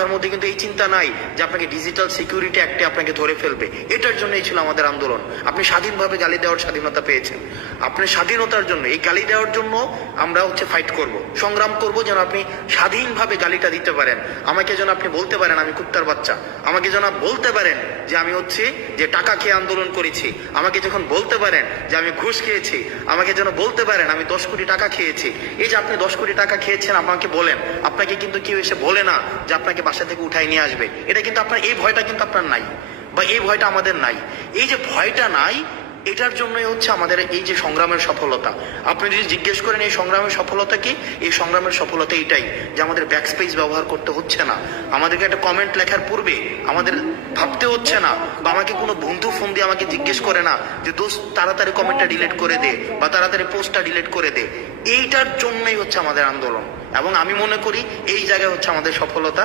মাথার মধ্যে কিন্তু এই চিন্তা নাই যে আপনাকে ডিজিটাল সিকিউরিটি অ্যাক্টে আপনাকে ধরে ফেলবে। এটার জন্যই ছিল আমাদের আন্দোলন। আপনি স্বাধীনভাবে গালি দেওয়ার স্বাধীনতা পেয়েছেন। আপনি স্বাধীনতার জন্য, এই গালি দেওয়ার জন্য আমরা ফাইট করব, সংগ্রাম করব, যেন আপনি স্বাধীনভাবে গালিটা দিতে পারেন। আমাকে যেন আপনি বলতে পারেন আমি কুত্তার বাচ্চা, আমাকে যেন বলতে পারেন যে আমি যে টাকা খেয়ে আন্দোলন করেছি, আমাকে যখন বলতে পারেন যে আমি ঘুষ খেয়েছি, আমাকে যেন বলতে পারেন আমি 10 কোটি টাকা খেয়েছি। এই যে আপনি 10 কোটি টাকা খেয়েছেন আমাকে বলেন, আপনাকে কিন্তু কেউ এসে বলে না যে আপনাকে বাসা থেকে উঠাই নিয়ে আসবে। এটা কিন্তু আপনার, এই ভয়টা কিন্তু আপনার নাই, বা এই ভয়টা আমাদের নাই। এই যে ভয়টা নাই, এটার জন্যই আমাদের এই যে সংগ্রামের সফলতা। আপনি যদি জিজ্ঞেস করেন এই সংগ্রামের সফলতা কি, এই সংগ্রামের সফলতা এটাই যে আমাদের ব্যাকস্পেস ব্যবহার করতে হচ্ছে না, আমাদেরকে একটা কমেন্ট লেখার পূর্বে আমাদের ভাবতে হচ্ছে না, বা আমাকে কোনো বন্ধু ফোন দিয়ে আমাকে জিজ্ঞেস করে না যে দোস্ত তাড়াতাড়ি কমেন্টটা ডিলিট করে দে বা তাড়াতাড়ি পোস্টটা ডিলিট করে দে। এইটার জন্যই আমাদের আন্দোলন, এবং আমি মনে করি এই জায়গায় আমাদের সফলতা।